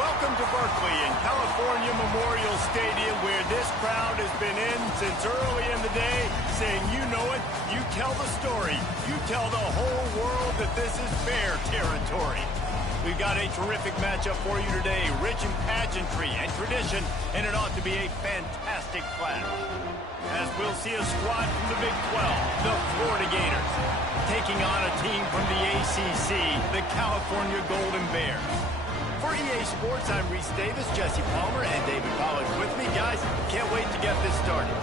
Welcome to Berkeley in California Memorial Stadium, where this crowd has been in since early in the day, saying you know it, you tell the story, you tell the whole world that this is fair territory. We've got a terrific matchup for you today, rich in pageantry and tradition, and it ought to be a fantastic clash. As we'll see a squad from the Big 12, the Florida Gators, taking on a team from the ACC, the California Golden Bears. For EA Sports, I'm Reese Davis, Jesse Palmer, and David Pollack with me. Guys, can't wait to get this started.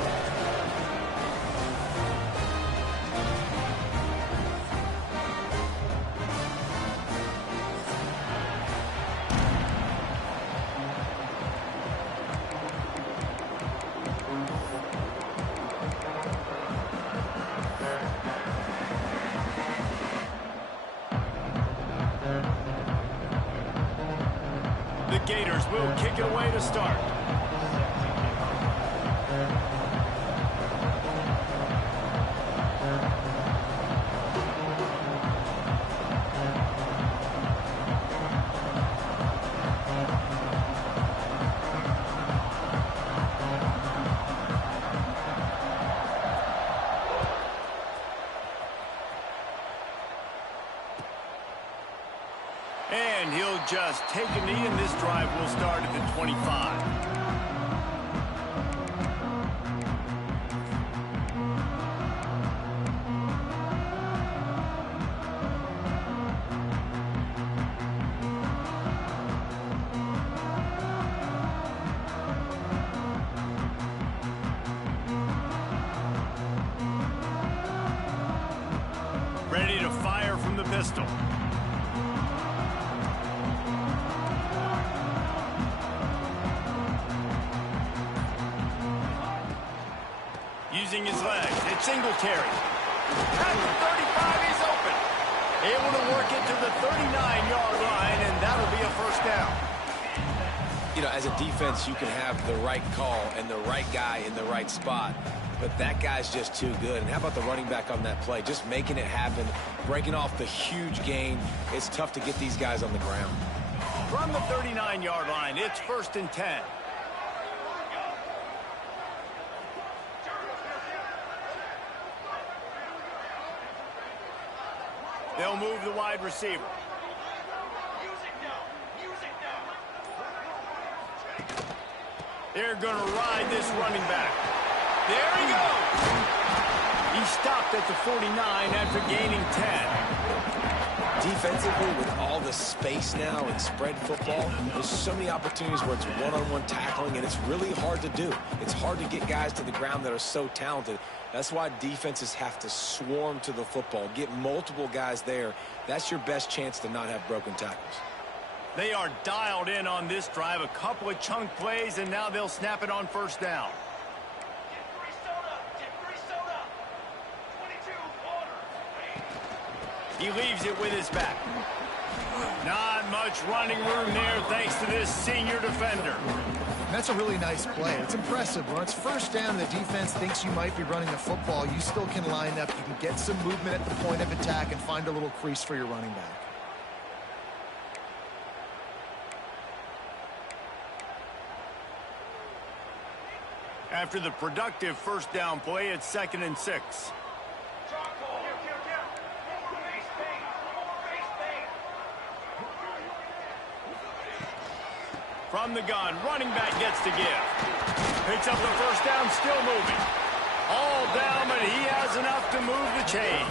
The Gators will kick it away to start. And he'll just take a knee, and this drive will start at the 25. Ready to fire from the pistol. Using his legs, it's Singletary. At the 35, he's open. Able to work it to the 39-yard line, and that'll be a first down. You know, as a defense, you can have the right call and the right guy in the right spot, but that guy's just too good. And how about the running back on that play? Just making it happen, breaking off the huge gain. It's tough to get these guys on the ground. From the 39-yard line, it's 1st and 10. They'll move the wide receiver. They're going to ride this running back. There he goes. He stopped at the 49 after gaining 10. Defensively, with all the space now and spread football, there's so many opportunities where it's one-on-one tackling, and it's really hard to do. It's hard to get guys to the ground that are so talented. That's why defenses have to swarm to the football, get multiple guys there. That's your best chance to not have broken tackles. They are dialed in on this drive, a couple of chunk plays, and now they'll snap it on 1st down. He leaves it with his back. Not much running room there thanks to this senior defender. That's a really nice play. It's impressive. When it's 1st down and the defense thinks you might be running the football, you still can line up. You can get some movement at the point of attack and find a little crease for your running back. After the productive 1st down play, it's 2nd and 6. From the gun, running back gets to give. Picks up the 1st down, still moving. All down, but he has enough to move the chains.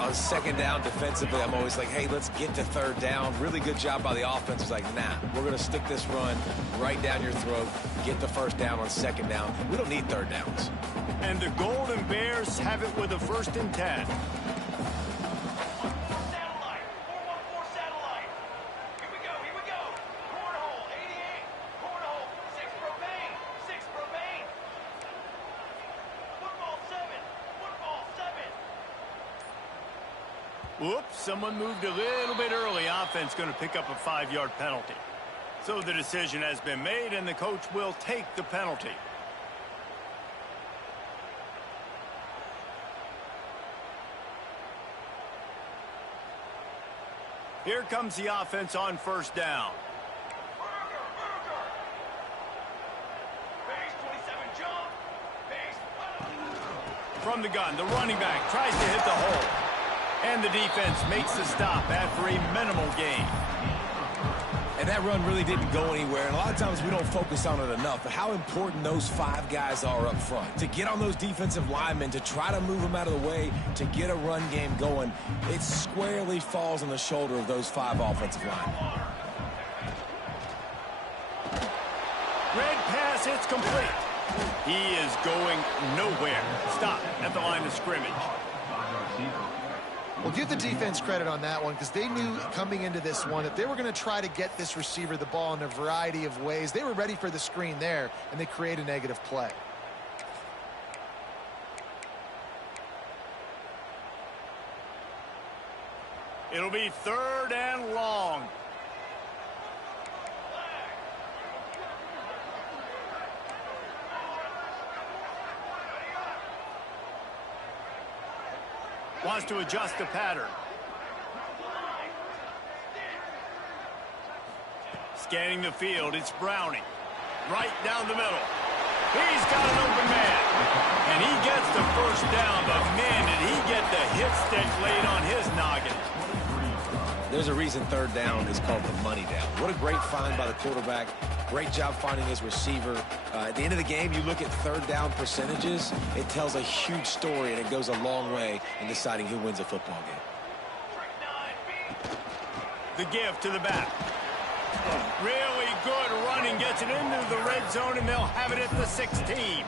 On 2nd down defensively, I'm always like, hey, let's get to 3rd down. Really good job by the offense. It's like, nah, we're going to stick this run right down your throat, get the 1st down on 2nd down. We don't need 3rd downs. And the Golden Bears have it with a 1st and 10. Whoops, someone moved a little bit early. Offense going to pick up a 5-yard penalty. So the decision has been made, and the coach will take the penalty. Here comes the offense on first down. From the gun, the running back tries to hit the hole. And the defense makes the stop after a minimal gain. And that run really didn't go anywhere. And a lot of times we don't focus on it enough. But how important those 5 guys are up front. To get on those defensive linemen, to try to move them out of the way, to get a run game going, it squarely falls on the shoulder of those 5 offensive linemen. Red pass hits complete. He is going nowhere. Stop at the line of scrimmage. Well, give the defense credit on that one because they knew coming into this one that they were going to try to get this receiver the ball in a variety of ways. They were ready for the screen there, and they create a negative play. It'll be 3rd and long. Wants to adjust the pattern. Scanning the field, it's Browning. Right down the middle. He's got an open man. And he gets the first down, but man, did he get the hit stick laid on his noggin. There's a reason 3rd down is called the money down. What a great find by the quarterback. Great job finding his receiver. At the end of the game, you look at 3rd down percentages. It tells a huge story, and it goes a long way in deciding who wins a football game. The give to the back. Really good running. Gets it into the red zone, and they'll have it at the 16.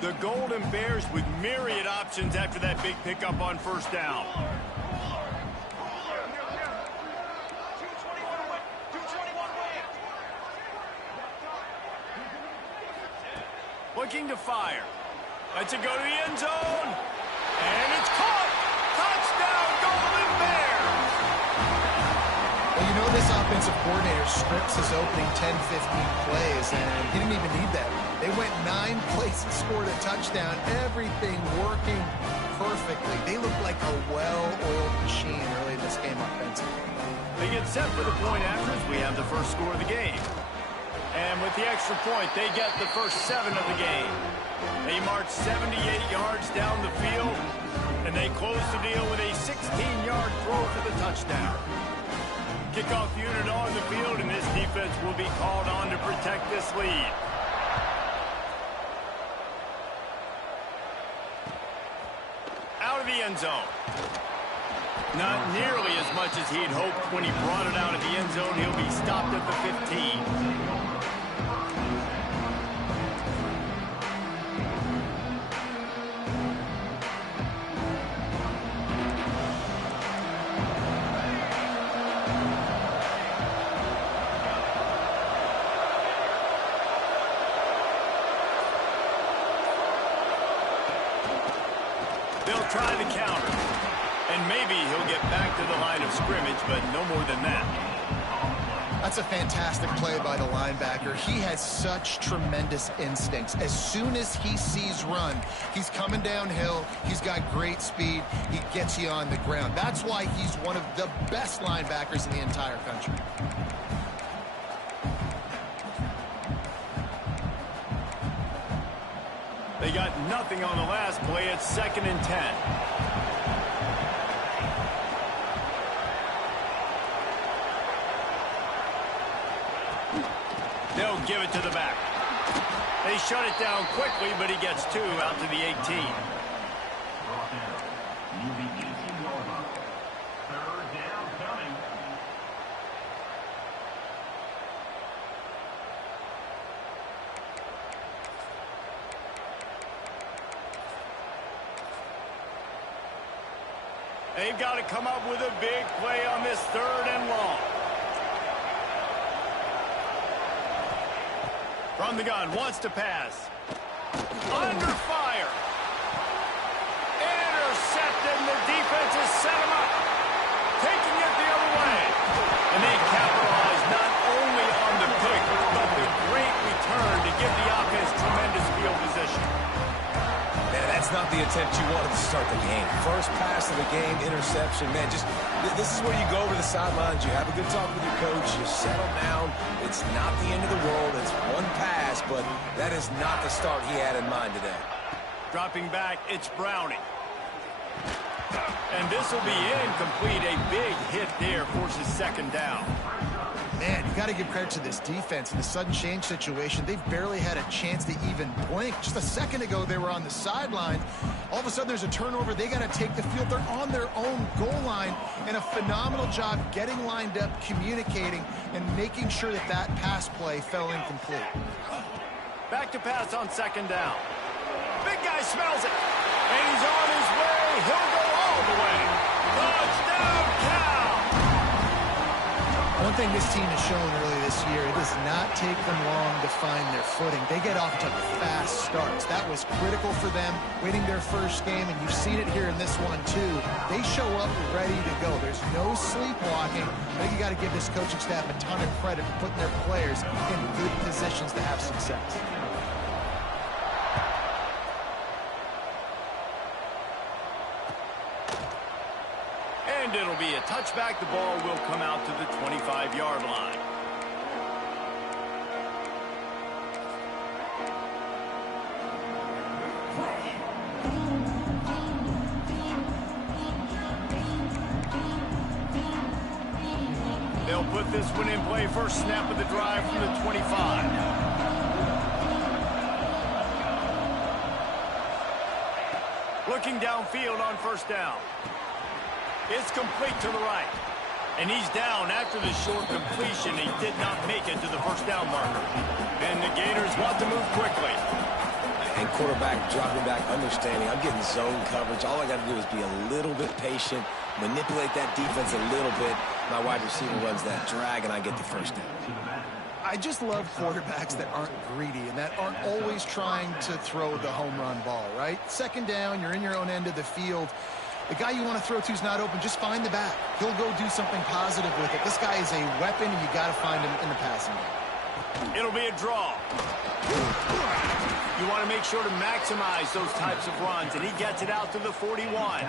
The Golden Bears with myriad options after that big pickup on first down. Looking to fire. Lets it go to the end zone. And it's caught. Touchdown, Golden Bears. Well, you know this offensive coordinator scripts his opening 10, 15 plays, and he didn't even need that. They went 9 plays and scored a touchdown. Everything working perfectly. They look like a well-oiled machine early in this game offensively. They get set for the point after as we have the first score of the game. And with the extra point, they get the first 7 of the game. They march 78 yards down the field, and they close the deal with a 16-yard throw for the touchdown. Kickoff unit on the field, and this defense will be called on to protect this lead. Out of the end zone. Not nearly as much as he'd hoped when he brought it out of the end zone. He'll be stopped at the 15. They'll try the counter. And maybe he'll get back to the line of scrimmage, but no more than that. That's a fantastic play by the linebacker. He has such tremendous instincts. As soon as he sees run, he's coming downhill. He's got great speed. He gets you on the ground. That's why he's one of the best linebackers in the entire country. They got nothing on the last play. It's 2nd and 10. They'll give it to the back. They shut it down quickly, but he gets 2 out to the 18. They've got to come up with a big play on this 3rd and long. From the gun, wants to pass. Under fire. Intercepted, and the defense has set him up. Taking it the other way. And they capitalize not only on the pick, but the great return to give the offense tremendous field position. Man, that's not the attempt you wanted to start the game. First pass of the game, interception. Man, this is where you go over the sidelines. You have a good talk with your coach. You settle down. It's not the end of the world. It's one pass, but that is not the start he had in mind today. Dropping back, it's Browning. And this will be incomplete. A big hit there forces second down. Man, you got to give credit to this defense. In the sudden change situation, they've barely had a chance to even blink. Just a second ago, they were on the sideline. All of a sudden, there's a turnover. They got to take the field. They're on their own goal line, and a phenomenal job getting lined up, communicating, and making sure that that pass play fell incomplete. Back to pass on second down. Big guy smells it, and he's on his way. He'll go all the way. Touchdown, Cal! One thing this team has shown early this year, it does not take them long to find their footing. They get off to fast starts. That was critical for them, winning their first game, and you've seen it here in this one, too. They show up ready to go. There's no sleepwalking. I think you got to give this coaching staff a ton of credit for putting their players in good positions to have success. And it'll be a touchback. The ball will come out to the 25-yard line. They'll put this one in play. First snap of the drive from the 25. Looking downfield on first down. It's complete to the right. And he's down after the short completion. He did not make it to the first down marker. And the Gators want to move quickly. And quarterback dropping back, understanding I'm getting zone coverage. All I got to do is be a little bit patient, manipulate that defense a little bit. My wide receiver runs that drag, and I get the first down. I just love quarterbacks that aren't greedy and that aren't always trying to throw the home run ball, right? Second down, you're in your own end of the field. The guy you want to throw to is not open. Just find the back. He'll go do something positive with it. This guy is a weapon, and you got to find him in the passing game. It'll be a draw. You want to make sure to maximize those types of runs, and he gets it out to the 41.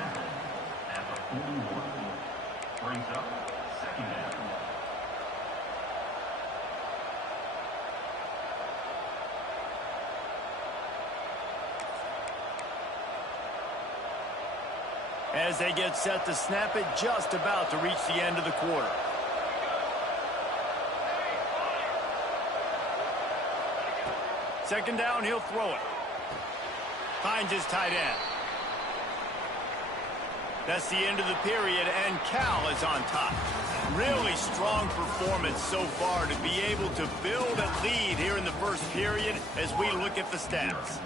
Brings up second down. As they get set to snap it, just about to reach the end of the quarter. Second down, he'll throw it. Finds his tight end. That's the end of the period, and Cal is on top. Really strong performance so far to be able to build a lead here in the first period as we look at the stats.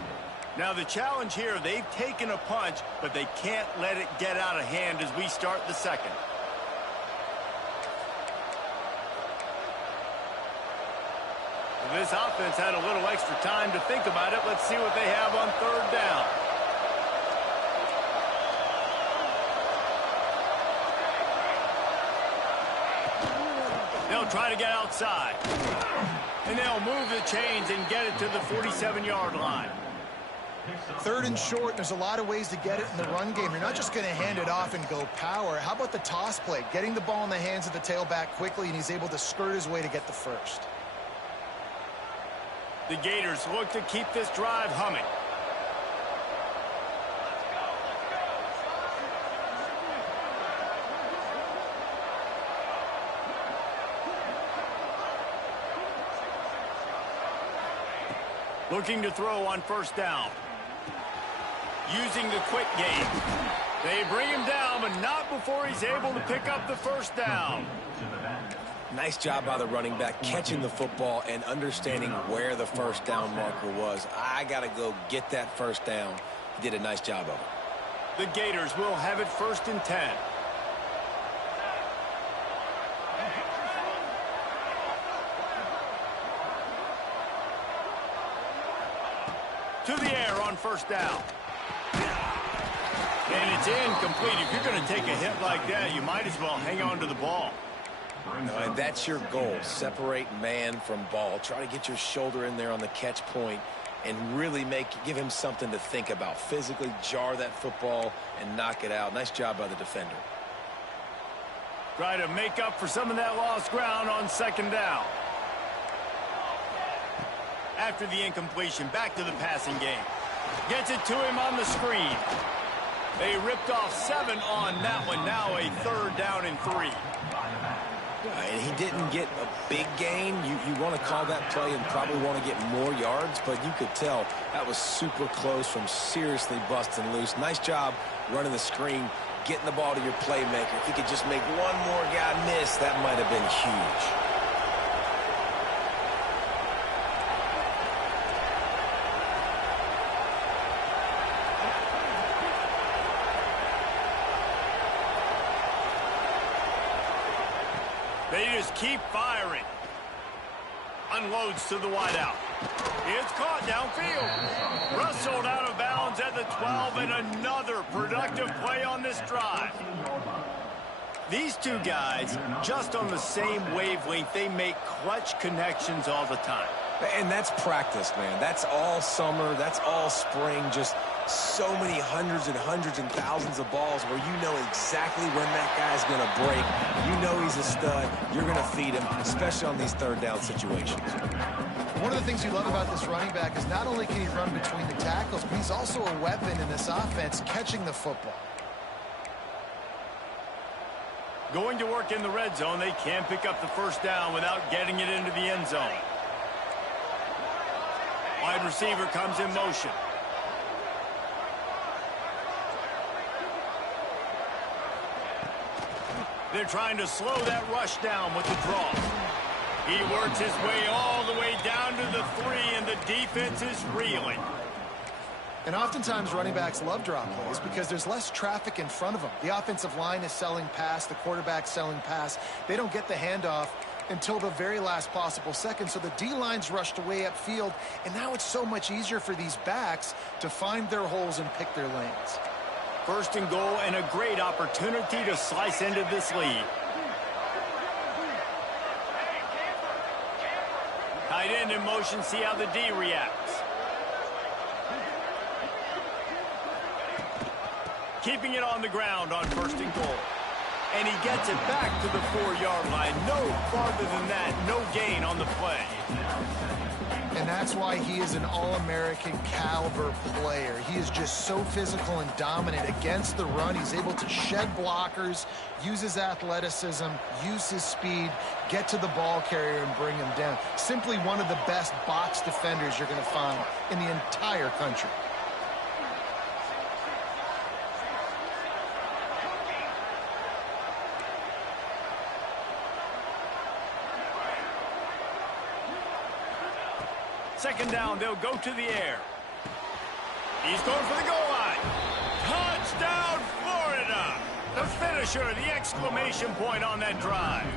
Now the challenge here, they've taken a punch, but they can't let it get out of hand as we start the second. This offense had a little extra time to think about it. Let's see what they have on third down. They'll try to get outside. And they'll move the chains and get it to the 47-yard line. Third and short, there's a lot of ways to get it in the run game. You're not just going to hand it off and go power. How about the toss play? Getting the ball in the hands of the tailback quickly, and he's able to skirt his way to get the first. The Gators look to keep this drive humming. Looking to throw on first down. Using the quick game. They bring him down, but not before he's able to pick up the first down. Nice job by the running back, catching the football and understanding where the first down marker was. I got to go get that first down. He did a nice job of it. The Gators will have it first and 10. To the air on first down. And it's incomplete. If you're going to take a hit like that, you might as well hang on to the ball. And that's your goal. Separate man from ball. Try to get your shoulder in there on the catch point and really give him something to think about. Physically jar that football and knock it out. Nice job by the defender. Try to make up for some of that lost ground on second down. After the incompletion, back to the passing game. Gets it to him on the screen. They ripped off 7 on that one. Now a 3rd down and 3. And he didn't get a big gain. You want to call that play and probably want to get more yards, but you could tell that was super close from seriously busting loose. Nice job running the screen, getting the ball to your playmaker. If he could just make one more guy miss, that might have been huge. They just keep firing. Unloads to the wideout. It's caught downfield. Rustled out of bounds at the 12, and another productive play on this drive. These two guys, just on the same wavelength, they make clutch connections all the time. And that's practice, man. That's all summer. That's all spring. Just so many hundreds and thousands of balls where you know exactly when that guy's going to break. You know he's a stud. You're going to feed him, especially on these 3rd down situations. One of the things you love about this running back is not only can he run between the tackles, but he's also a weapon in this offense catching the football. Going to work in the red zone. They can't pick up the 1st down without getting it into the end zone. Wide receiver comes in motion. They're trying to slow that rush down with the draw. He works his way all the way down to the 3, and the defense is reeling. And oftentimes running backs love draw plays because there's less traffic in front of them. The offensive line is selling pass, the quarterback's selling pass. They don't get the handoff until the very last possible second. So the D-line's rushed away upfield, and now it's so much easier for these backs to find their holes and pick their lanes. 1st and goal, and a great opportunity to slice into this lead. Tight end in motion, see how the D reacts. Keeping it on the ground on 1st and goal. And he gets it back to the 4-yard line. No farther than that, no gain on the play. And that's why he is an all-American caliber player. He is just so physical and dominant against the run. He's able to shed blockers, use his athleticism, use his speed, get to the ball carrier and bring him down. Simply one of the best box defenders you're going to find in the entire country. Second down, they'll go to the air. He's going for the goal line. Touchdown, Florida! The finisher, the exclamation point on that drive.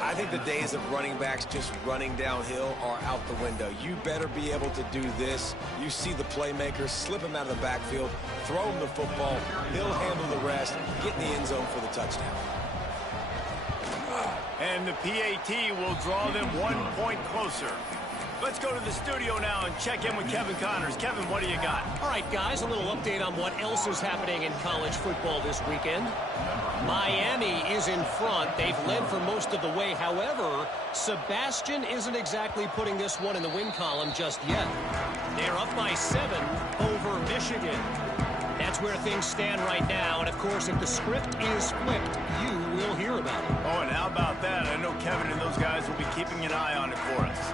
I think the days of running backs just running downhill are out the window. You better be able to do this. You see the playmaker, slip him out of the backfield, throw him the football, he'll handle the rest, get in the end zone for the touchdown. And the PAT will draw them 1 point closer. Let's go to the studio now and check in with Kevin Connors. Kevin, what do you got? All right, guys, a little update on what else is happening in college football this weekend. Miami is in front. They've led for most of the way. However, Sebastian isn't exactly putting this one in the win column just yet. They're up by 7 over Michigan. That's where things stand right now. And, of course, if the script is flipped, you will hear about it. Oh, and how about that? I know Kevin and those guys will be keeping an eye on it for us.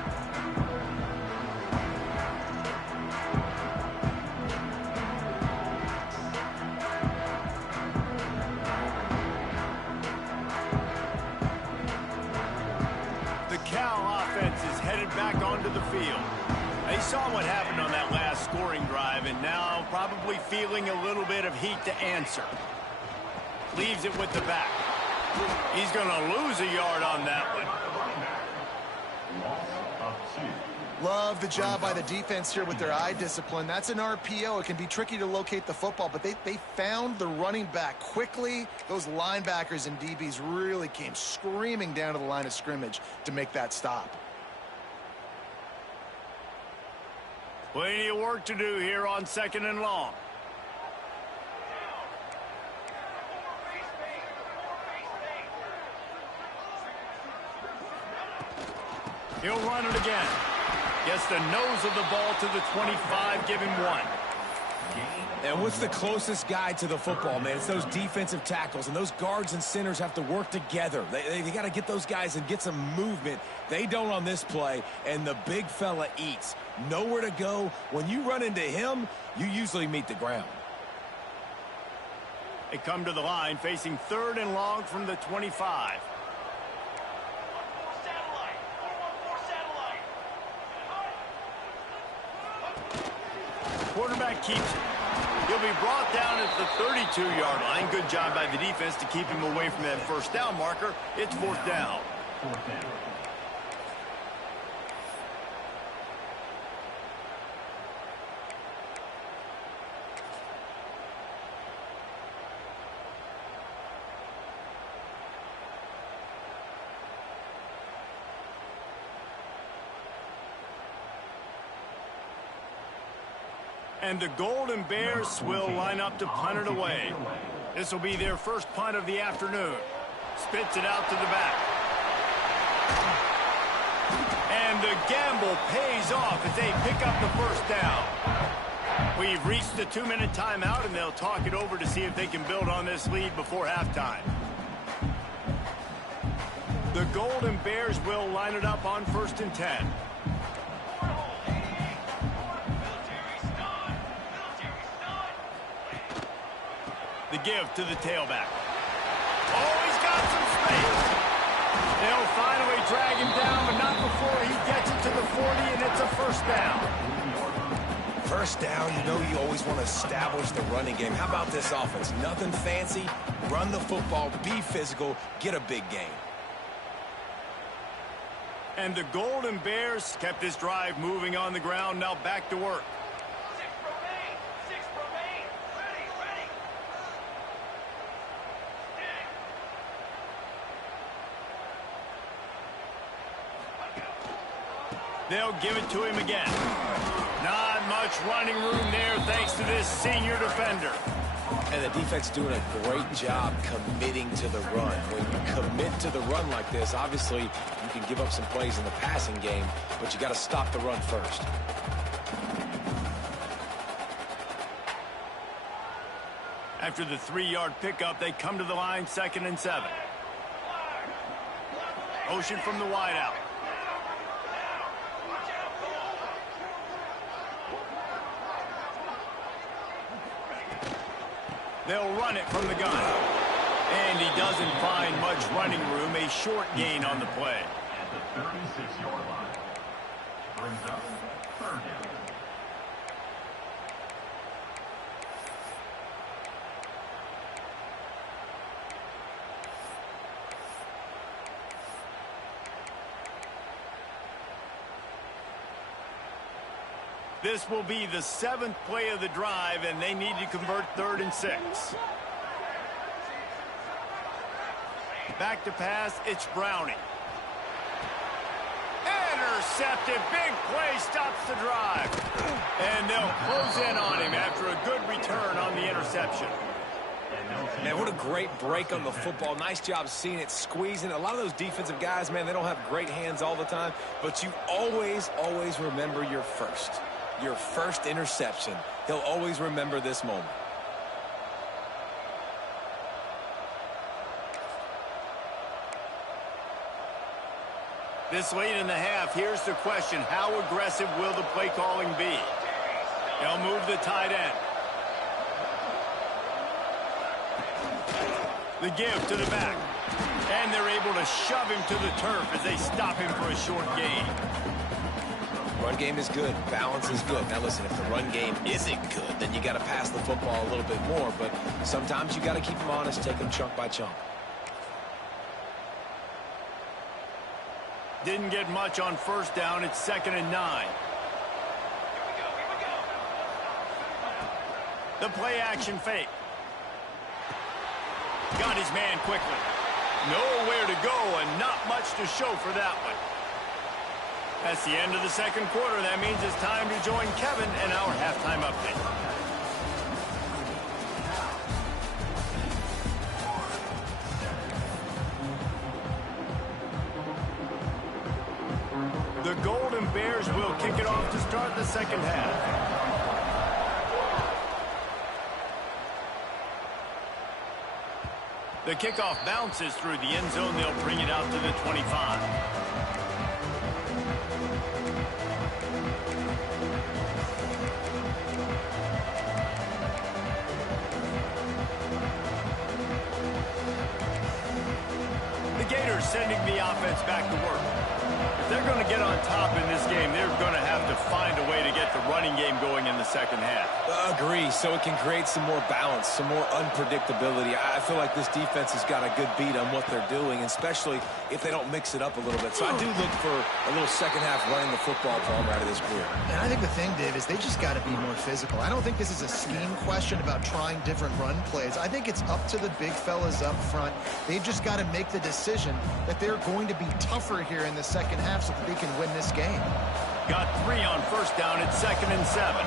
Back onto the field. They saw what happened on that last scoring drive, and now probably feeling a little bit of heat to answer. Leaves it with the back. He's going to lose a yard on that one. Love the job by the defense here with their eye discipline. That's an RPO. It can be tricky to locate the football, but they found the running back quickly. Those linebackers and DBs really came screaming down to the line of scrimmage to make that stop. Plenty of work to do here on 2nd and long. He'll run it again. Gets the nose of the ball to the 25, give him 1. And what's the closest guy to the football, man? It's those defensive tackles, and those guards and centers have to work together. They got to get those guys and get some movement. They don't on this play, and the big fella eats. Nowhere to go. When you run into him, you usually meet the ground. They come to the line facing 3rd and long from the 25. Quarterback keeps it. He'll be brought down at the 32-yard line. Good job by the defense to keep him away from that 1st down marker. It's 4th down. And the Golden Bears will line up to punt it away. This will be their first punt of the afternoon. Spits it out to the back. And the gamble pays off as they pick up the 1st down. We've reached the 2-minute timeout, and they'll talk it over to see if they can build on this lead before halftime. The Golden Bears will line it up on 1st and 10. The give to the tailback. Oh, he's got some space. They'll finally drag him down, but not before he gets it to the 40, and it's a 1st down. First down, you know you always want to establish the running game. How about this offense? Nothing fancy. Run the football, be physical, get a big gain. And the Golden Bears kept this drive moving on the ground. Now back to work. They'll give it to him again. Not much running room there thanks to this senior defender. And the defense doing a great job committing to the run. When you commit to the run like this, obviously you can give up some plays in the passing game, but you got to stop the run first. After the 3-yard pickup, they come to the line 2nd and 7. Motion from the wideout. They'll run it from the gun. And he doesn't find much running room. A short gain on the play. At the 36-yard line. Brings up 3rd down. This will be the 7th play of the drive, and they need to convert 3rd and 6. Back to pass, it's Browning. Intercepted, big play, stops the drive. And they'll close in on him after a good return on the interception. Man, what a great break on the football. Nice job seeing it, squeezing. A lot of those defensive guys, man, they don't have great hands all the time, but you always remember your first interception. He'll always remember this moment. This late in the half, here's the question. How aggressive will the play calling be? They'll move the tight end. The give to the back. And they're able to shove him to the turf as they stop him for a short gain. Run game is good. Balance is good. Now listen, if the run game isn't good, then you got to pass the football a little bit more. But sometimes you got to keep them honest, take them chunk by chunk. Didn't get much on 1st down. It's 2nd and 9. The play action fake. Got his man quickly. Nowhere to go and not much to show for that one. That's the end of the second quarter. That means it's time to join Kevin and our halftime update. The Golden Bears will kick it off to start the second half. The kickoff bounces through the end zone. They'll bring it out to the 25. The Gators sending the offense back to work. If they're going to get on top in this game, they're going to have to find a way to get the running game going in the second half. Agree, so it can create some more balance, some more unpredictability. I feel like this defense has got a good beat on what they're doing, especially if they don't mix it up a little bit. So I do look for a little second half running the football Palmer out of this group. And I think the thing, Dave, is they just got to be more physical. I don't think this is a scheme question about trying different run plays. I think it's up to the big fellas up front. They've just got to make the decision that they're going to be tougher here in the second half so that they can win this game. Got 3 on first down at 2nd and 7.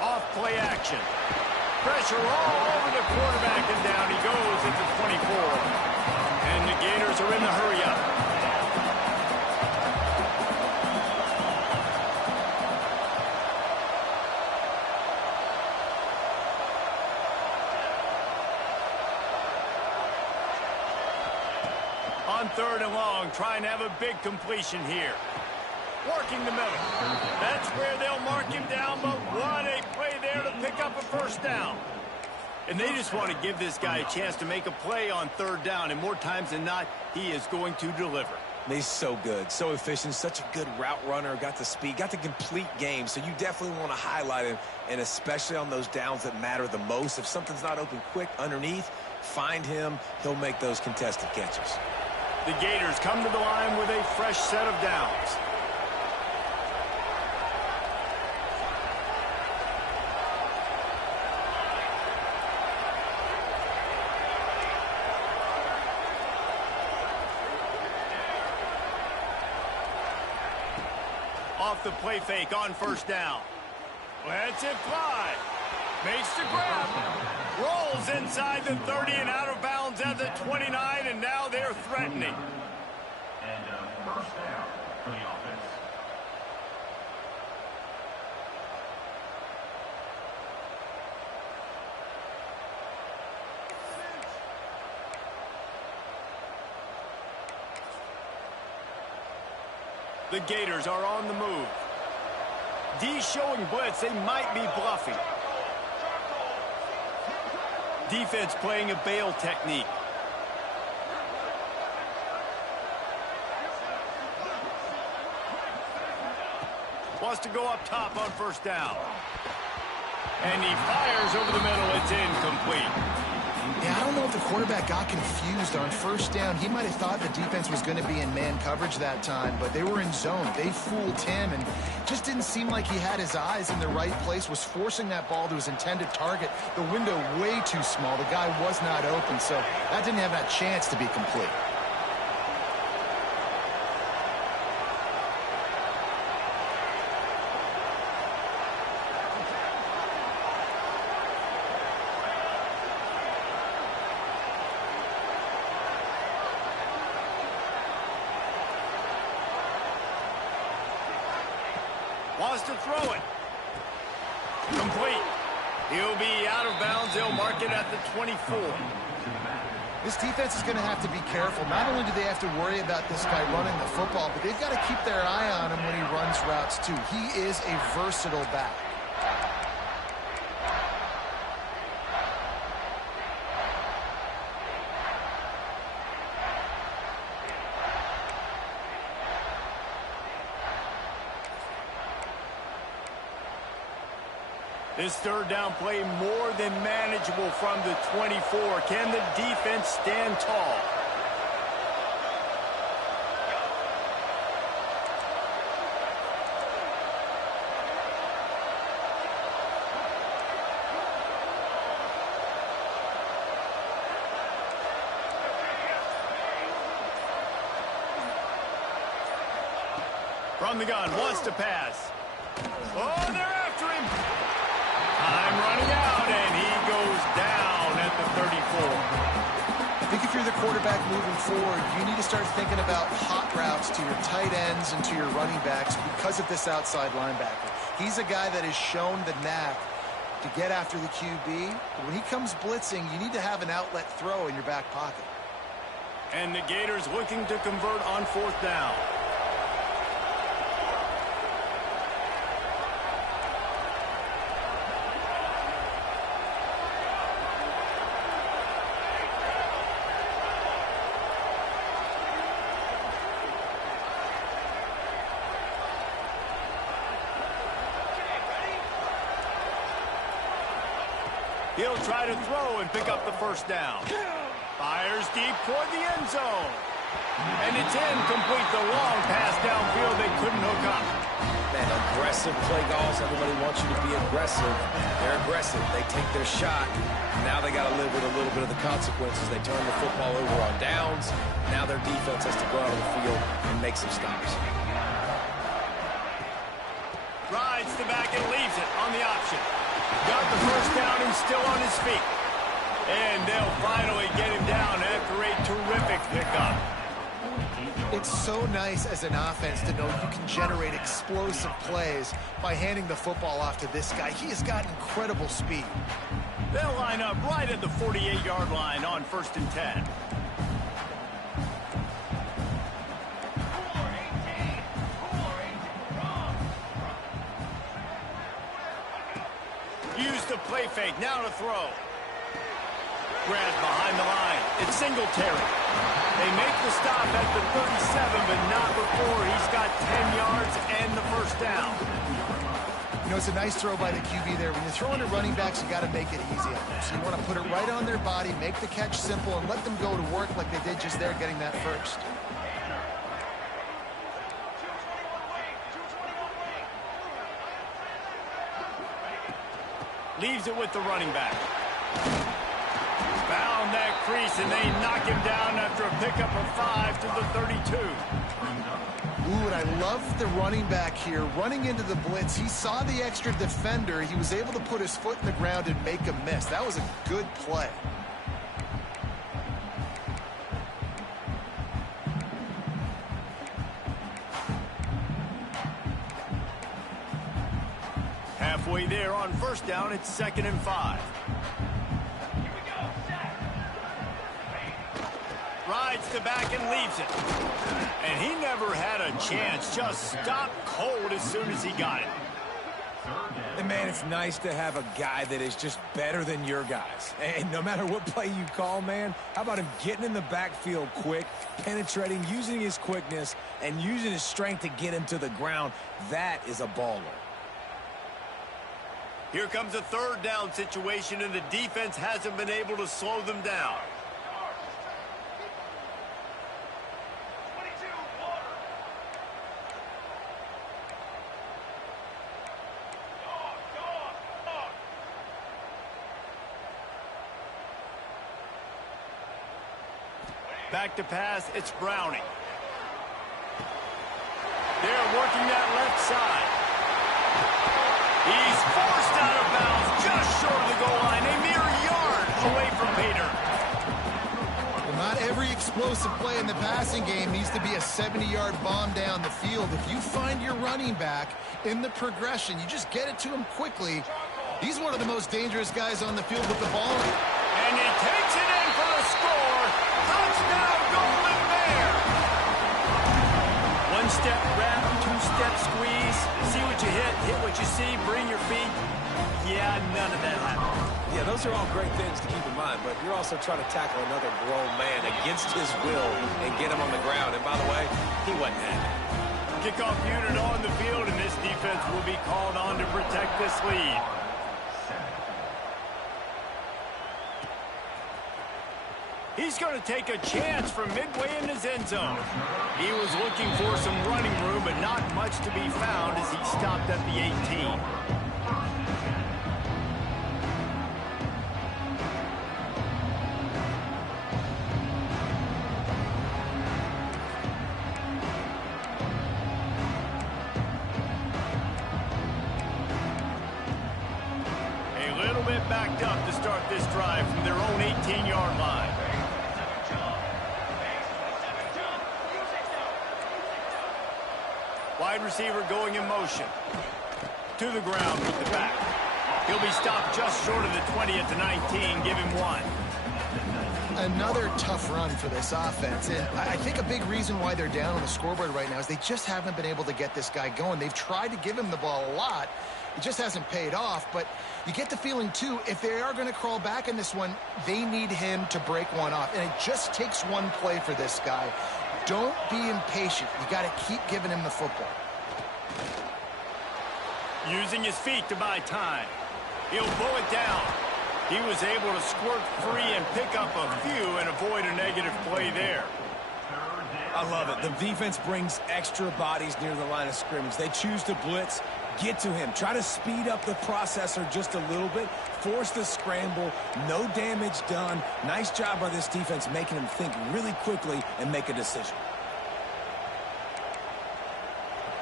Off play action. Pressure all over the quarterback, and down he goes at the 24. And the Gators are in the hurry up. On 3rd and long, trying to have a big completion here. Working the middle. That's where they'll mark him down, but what a play there to pick up a first down. And they just want to give this guy a chance to make a play on 3rd down, and more times than not, he is going to deliver. He's so good, so efficient, such a good route runner, got the speed, got the complete game, so you definitely want to highlight him, and especially on those downs that matter the most. If something's not open quick underneath, find him, he'll make those contested catches. The Gators come to the line with a fresh set of downs. Off the play fake on first down. Lets it fly. Makes the grab. Rolls inside the 30 and out of bounds at the 29, and now they're threatening. And first down for the offense. The Gators are on the move. D showing blitz. They might be bluffing. Defense playing a bail technique. Wants to go up top on first down. And he fires over the middle. It's incomplete. Yeah, I don't know if the quarterback got confused on first down. He might have thought the defense was going to be in man coverage that time, but they were in zone. They fooled him, and just didn't seem like he had his eyes in the right place, was forcing that ball to his intended target. The window way too small. The guy was not open, so that didn't have that chance to be complete. Wants to throw it. Complete. He'll be out of bounds. They'll mark it at the 24. This defense is going to have to be careful. Not only do they have to worry about this guy running the football, but they've got to keep their eye on him when he runs routes too. He is a versatile back. This 3rd down play more than manageable from the 24. Can the defense stand tall? From the gun, wants to pass. Oh, they're after him. Time running out, and he goes down at the 34. I think if you're the quarterback moving forward, you need to start thinking about hot routes to your tight ends and to your running backs because of this outside linebacker. He's a guy that has shown the knack to get after the QB. But when he comes blitzing, you need to have an outlet throw in your back pocket. And the Gators looking to convert on 4th down. He'll try to throw and pick up the 1st down. Fires deep toward the end zone. And it's incomplete. The long pass downfield they couldn't hook up. Man, aggressive play calls. Everybody wants you to be aggressive. They're aggressive. They take their shot. Now they got to live with a little bit of the consequences. They turn the football over on downs. Now their defense has to go out on the field and make some stops. Rides the back and leaves it on the option. Got the 1st down and still on his feet. And they'll finally get him down after a terrific pickup. It's so nice as an offense to know you can generate explosive plays by handing the football off to this guy. He has got incredible speed. They'll line up right at the 48-yard line on 1st and 10. Use the play fake, now to throw. Grabbed behind the line. It's Singletary. They make the stop at the 37, but not before he's got 10 yards and the 1st down. You know, it's a nice throw by the QB there. When you're throwing to running backs, you got to make it easy on them. So you want to put it right on their body, make the catch simple, and let them go to work like they did just there, getting that 1st. Leaves it with the running back. Found that crease, and they knock him down after a pickup of 5 to the 32. Ooh, and I love the running back here. Running into the blitz, he saw the extra defender. He was able to put his foot in the ground and make a miss. That was a good play. Halfway there on 1st down, it's 2nd and 5. Rides the back and leaves it. And he never had a chance. Just stopped cold as soon as he got it. And man, it's nice to have a guy that is just better than your guys. And no matter what play you call, man, how about him getting in the backfield quick, penetrating, using his quickness, and using his strength to get him to the ground? That is a baller. Here comes a 3rd down situation, and the defense hasn't been able to slow them down. Back to pass, it's Browning. They're working that left side. He's forced out of bounds just short of the goal line, a mere yard away from Pater. Well, not every explosive play in the passing game needs to be a 70-yard bomb down the field. If you find your running back in the progression, you just get it to him quickly. He's one of the most dangerous guys on the field with the ball. And he takes it in for the score. Touchdown, Golden Bear. 1-step wrap, 2-step squeeze. See what you hit what you see, bring your feet. Yeah, none of that happened. Yeah, those are all great things to keep in mind, but you're also trying to tackle another grown man against his will and get him on the ground. And by the way, he wasn't happy. Kickoff unit on the field, and this defense will be called on to protect this lead. He's going to take a chance from midway in his end zone. He was looking for some running room, but not much to be found as he stopped at the 18. locked up to start this drive from their own 18-yard line. Wide receiver going in motion. To the ground with the back. He'll be stopped just short of the 20 at the 19. Give him 1. Another tough run for this offense. And I think a big reason why they're down on the scoreboard right now is they just haven't been able to get this guy going. They've tried to give him the ball a lot. It just hasn't paid off. But you get the feeling, too, if they are going to crawl back in this one, they need him to break one off. And it just takes one play for this guy. Don't be impatient. You got to keep giving him the football. Using his feet to buy time. He'll pull it down. He was able to squirt free and pick up a few and avoid a negative play there. I love it. The defense brings extra bodies near the line of scrimmage. They choose to blitz, get to him, try to speed up the processor just a little bit, force the scramble, no damage done. Nice job by this defense making him think really quickly and make a decision.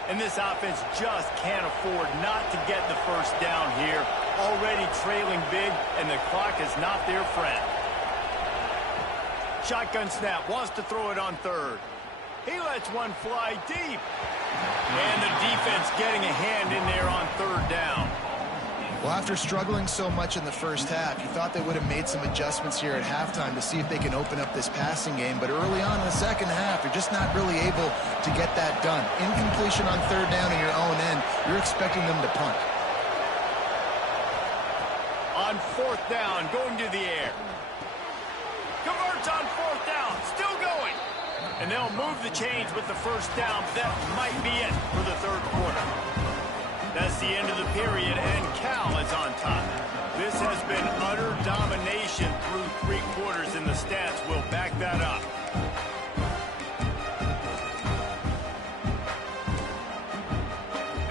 And this offense just can't afford not to get the first down here. Already trailing big, and the clock is not their friend. Shotgun snap, wants to throw it on third. He lets one fly deep. And the defense getting a hand in there on third down. Well, after struggling so much in the first half, you thought they would have made some adjustments here at halftime to see if they can open up this passing game. But early on in the second half, you're just not really able to get that done. Incompletion on third down in your own end, you're expecting them to punt. On fourth down, going to the air. Converts on fourth down, still going. And they'll move the chains with the first down. That might be it for the third quarter. That's the end of the period, and Cal is on top. This has been utter domination through 3 quarters, and the stats will back that up.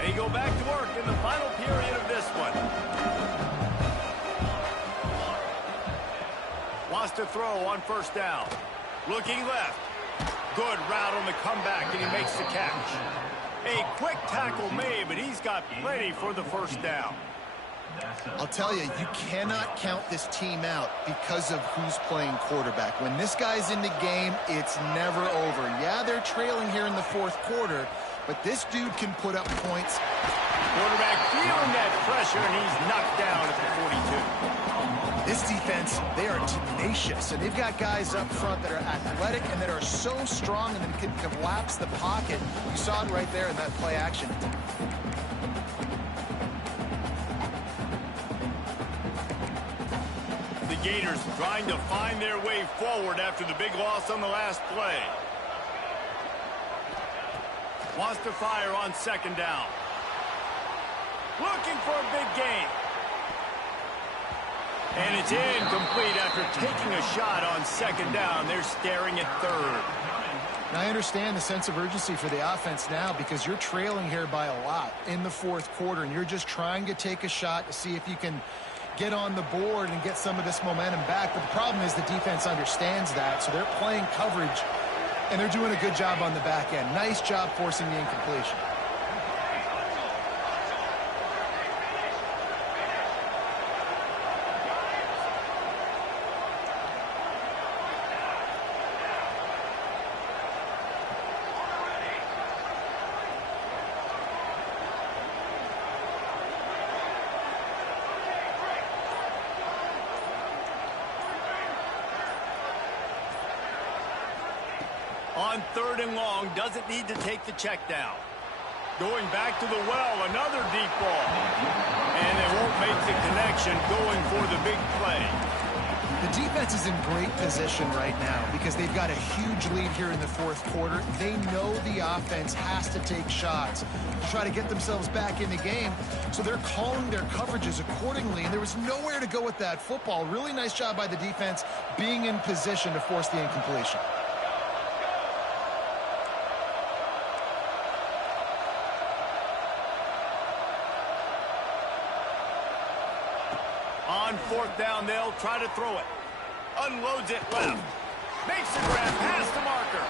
And you go back to work in the final period of this one. Wants to throw on first down. Looking left. Good route on the comeback, and he makes the catch. A quick tackle made, but he's got plenty for the first down. I'll tell you, you cannot count this team out because of who's playing quarterback. When this guy's in the game, it's never over. Yeah, they're trailing here in the fourth quarter, but this dude can put up points. Quarterback feeling that pressure, and he's knocked down at the 42. This defense, they are tenacious, and they've got guys up front that are athletic and that are so strong and that can collapse the pocket. You saw it right there in that play action. The Gators trying to find their way forward after the big loss on the last play. Wants to fire on second down. Looking for a big gain. And it's incomplete after taking a shot on second down. They're staring at third. And I understand the sense of urgency for the offense now because you're trailing here by a lot in the fourth quarter, and you're just trying to take a shot to see if you can get on the board and get some of this momentum back. But the problem is the defense understands that, so they're playing coverage, and they're doing a good job on the back end. Nice job forcing the incompletion. On third and long, doesn't need to take the check down. Going back to the well, another deep ball. And they won't make the connection going for the big play. The defense is in great position right now because they've got a huge lead here in the fourth quarter. They know the offense has to take shots to try to get themselves back in the game, so they're calling their coverages accordingly, and there was nowhere to go with that football. Really nice job by the defense being in position to force the incompletion. On fourth down, they'll try to throw it. Unloads it left. Makes the grab past the marker.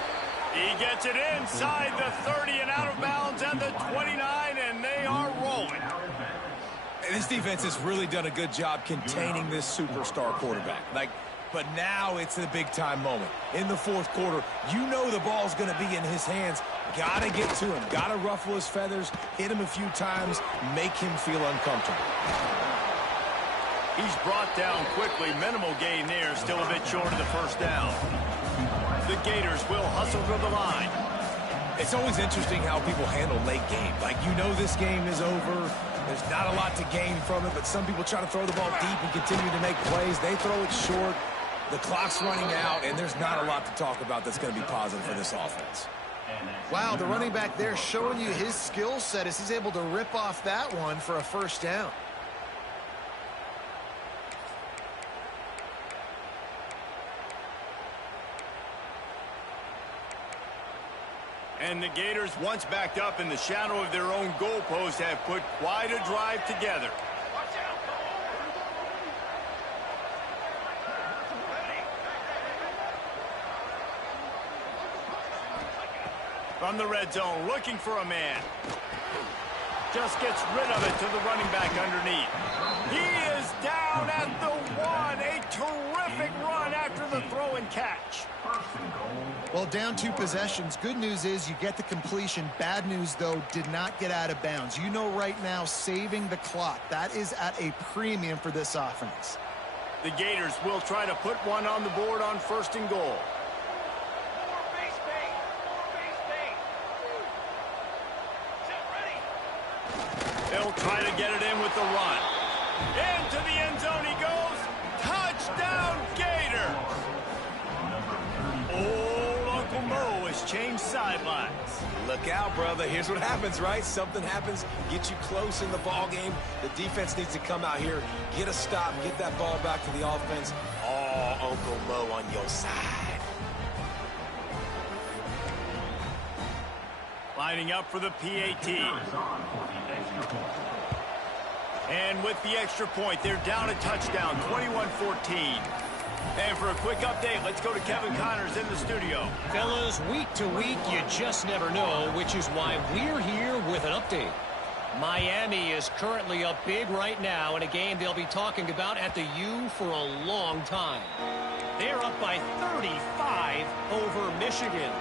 He gets it inside the 30 and out of bounds at the 29, and they are rolling. This defense has really done a good job containing this superstar quarterback. But now it's a big-time moment. In the fourth quarter, you know the ball's going to be in his hands. Got to get to him. Got to ruffle his feathers, hit him a few times, make him feel uncomfortable. He's brought down quickly. Minimal gain there. Still a bit short of the first down. The Gators will hustle to the line. It's always interesting how people handle late game. You know this game is over. There's not a lot to gain from it, but some people try to throw the ball deep and continue to make plays. They throw it short. The clock's running out, and there's not a lot to talk about that's going to be positive for this offense. Wow, the running back there showing you his skill set as he's able to rip off that one for a first down. And the Gators, once backed up in the shadow of their own goalpost, have put quite a drive together. From the red zone, looking for a man. Just gets rid of it to the running back underneath. He is down at the one. A terrific run after the throw and catch. Well, down 2 possessions. Good news is you get the completion. Bad news, though, did not get out of bounds. You know right now, saving the clock. That is at a premium for this offense. The Gators will try to put one on the board on 1st and goal. They'll try to get it in with the run. Into the end zone he goes. Touchdown, Gators! Old Uncle Mo has changed sidelines. Look out, brother. Here's what happens, right? Something happens, get you close in the ball game. The defense needs to come out here, get a stop, get that ball back to the offense. Oh, Uncle Mo on your side. Lining up for the PAT. And with the extra point, they're down a touchdown, 21-14. And for a quick update, let's go to Kevin Connors in the studio. Fellas, week to week, you just never know, which is why we're here with an update. Miami is currently up big right now in a game they'll be talking about at the U for a long time. They're up by 35 over Michigan.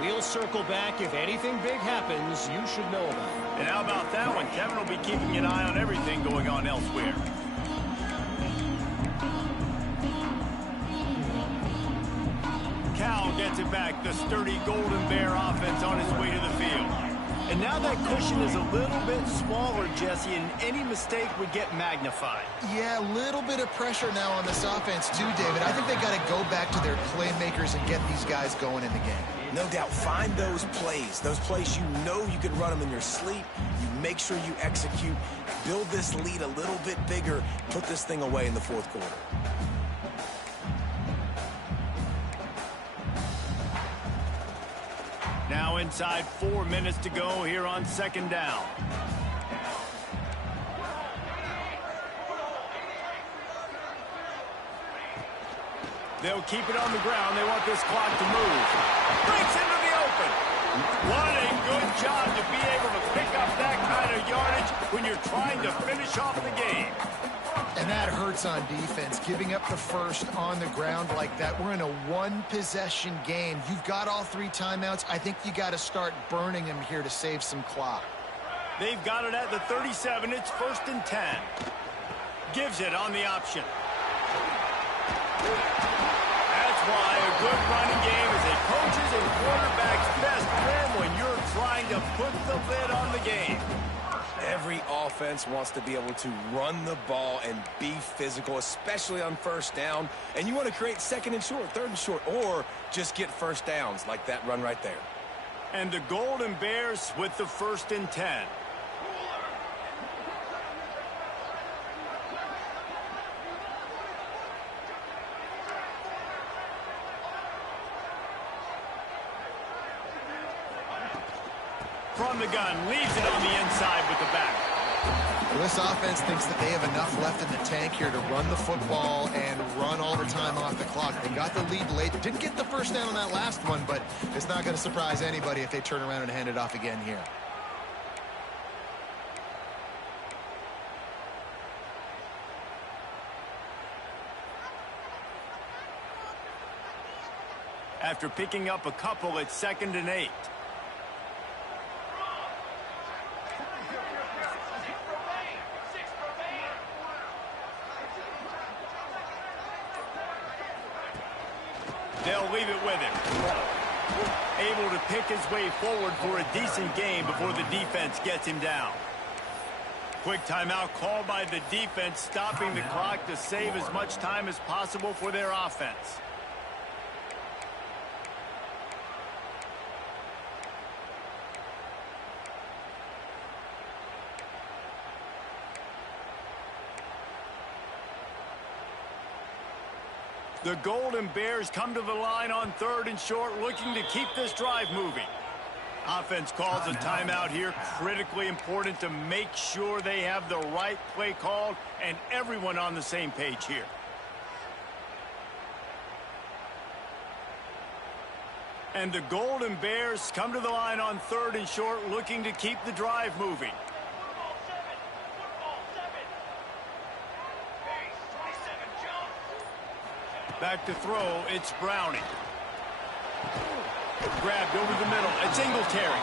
We'll circle back. If anything big happens, you should know about it. And how about that one? Kevin will be keeping an eye on everything going on elsewhere. Cal gets it back. The sturdy Golden Bear offense on its way to the field. And now that cushion is a little bit smaller, Jesse, and any mistake would get magnified. Yeah, a little bit of pressure now on this offense too, David. I think they got to go back to their playmakers and get these guys going in the game. No doubt, find those plays you know you can run them in your sleep. You make sure you execute, build this lead a little bit bigger, put this thing away in the fourth quarter. Now inside 4 minutes to go here on 2nd down. They'll keep it on the ground. They want this clock to move. Breaks into the open. What a good job to be able to pick up that kind of yardage when you're trying to finish off the game. And that hurts on defense, giving up the first on the ground like that. We're in a 1-possession game. You've got all 3 timeouts. I think you got to start burning them here to save some clock. They've got it at the 37. It's 1st and 10. Gives it on the option. That's why a good running game is a coach's and quarterback's best friend when you're trying to put the lid on the game. Every offense wants to be able to run the ball and be physical, especially on 1st down. And you want to create 2nd and short, 3rd and short, or just get first downs like that run right there. And the Golden Bears with the 1st and 10. From the gun, leaves it on the inside with the back. Well, this offense thinks that they have enough left in the tank here to run the football and run all the time off the clock. They got the lead late. Didn't get the first down on that last one, but it's not going to surprise anybody if they turn around and hand it off again here. after picking up a couple at 2nd and 8. They'll leave it with him. Able to pick his way forward for a decent game before the defense gets him down. Quick timeout called by the defense, stopping the clock to save as much time as possible for their offense. The Golden Bears come to the line on 3rd and short, looking to keep this drive moving. Offense calls a timeout here. Critically important to make sure they have the right play called and everyone on the same page here. And the Golden Bears come to the line on 3rd and short, looking to keep the drive moving. Back to throw, it's Browning. Grabbed over the middle, it's Singletary.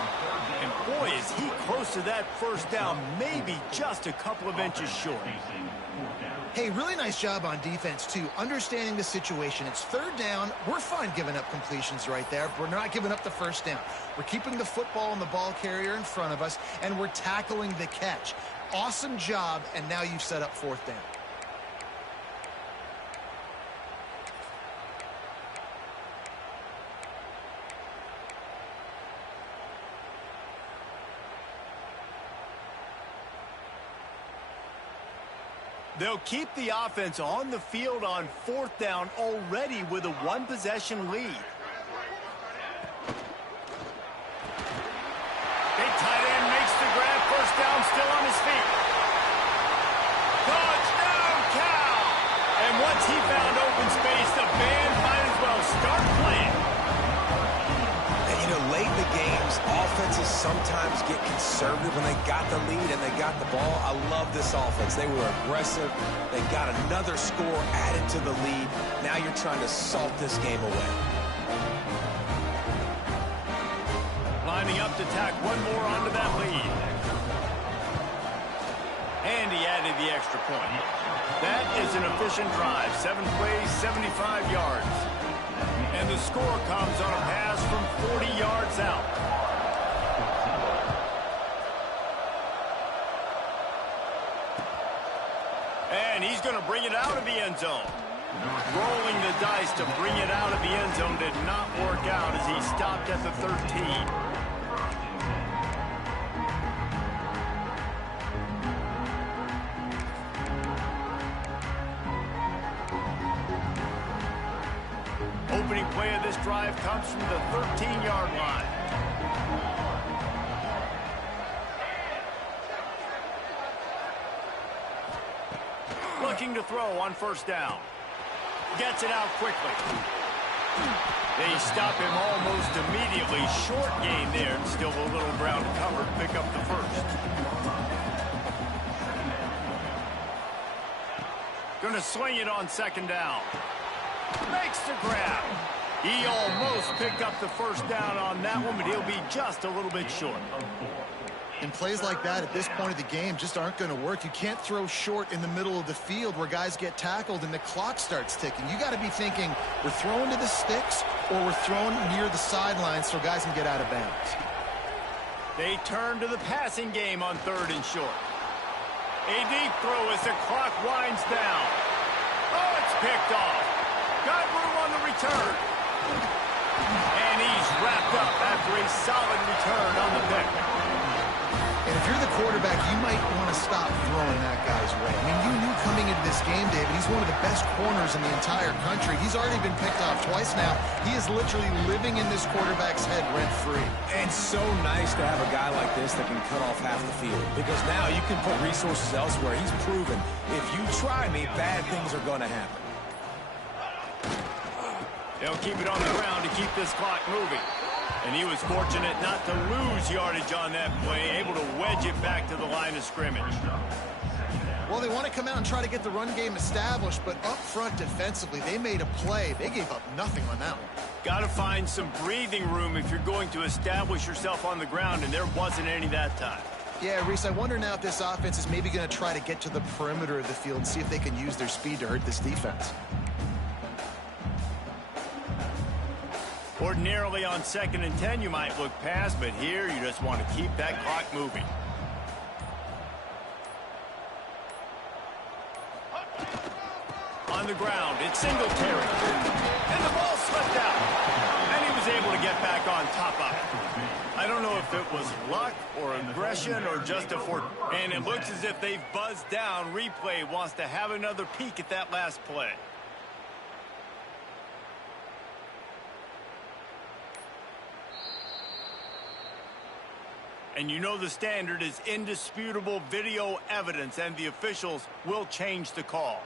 And boy, is he close to that first down, maybe just a couple of inches short. Hey, really nice job on defense, too. Understanding the situation. It's 3rd down. We're fine giving up completions right there. We're not giving up the first down. We're keeping the football and the ball carrier in front of us, and we're tackling the catch. Awesome job, and now you've set up 4th down. They'll keep the offense on the field on 4th down already with a 1-possession lead. Big tight end makes the grab. First down, still on his feet. Touchdown, Cal! And once he found open space, the band might as well start playing. And, you know, late in the games, offenses sometimes get conservative when they got the lead and they got the ball. I love this offense. They were aggressive. They got another score added to the lead. Now you're trying to salt this game away. Lining up to tack one more onto that lead. And he added the extra point. That is an efficient drive. 7 plays, 75 yards. And the score comes on a pass from 40 yards out. And he's going to bring it out of the end zone. Rolling the dice to bring it out of the end zone did not work out as he stopped at the 13. Opening play of this drive comes from the 13-yard line. Looking to throw on first down. Gets it out quickly. They stop him almost immediately. Short gain there, and still a little ground covered. Pick up the first. Going to swing it on 2nd down. Makes the grab. He almost picked up the first down on that one, but he'll be just a little bit short. And plays like that at this point of the game just aren't going to work. You can't throw short in the middle of the field where guys get tackled and the clock starts ticking. You got to be thinking we're throwing to the sticks or we're throwing near the sidelines so guys can get out of bounds. They turn to the passing game on 3rd and short. A deep throw as the clock winds down. Oh, it's picked off. Got room on the return. And he's wrapped up after a solid return on the pick. And if you're the quarterback, you might want to stop throwing that guy's way. I mean, you knew coming into this game, David, he's one of the best corners in the entire country. He's already been picked off twice now. He is literally living in this quarterback's head rent-free. And so nice to have a guy like this that can cut off half the field. Because now you can put resources elsewhere. He's proven, if you try me, bad things are going to happen. They'll keep it on the ground to keep this clock moving. And he was fortunate not to lose yardage on that play, able to wedge it back to the line of scrimmage. Well, they want to come out and try to get the run game established, but up front defensively, they made a play. They gave up nothing on that one. Got to find some breathing room if you're going to establish yourself on the ground, and there wasn't any that time. Yeah, Reese, I wonder now if this offense is maybe going to try to get to the perimeter of the field and see if they can use their speed to hurt this defense. Ordinarily on 2nd and 10, you might look past, but here you just want to keep that clock moving. On the ground, it's Singletary. And the ball slipped out. And he was able to get back on top of it. I don't know if it was luck or aggression or just a fort. And it looks as if they've buzzed down. Replay wants to have another peek at that last play. And you know the standard is indisputable video evidence, and the officials will change the call.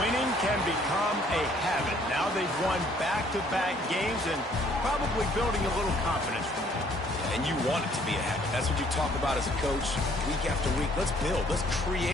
Winning can become a habit. Now they've won back-to-back games and probably building a little confidence from that. And you want it to be a habit. That's what you talk about as a coach week after week. Let's build. Let's create.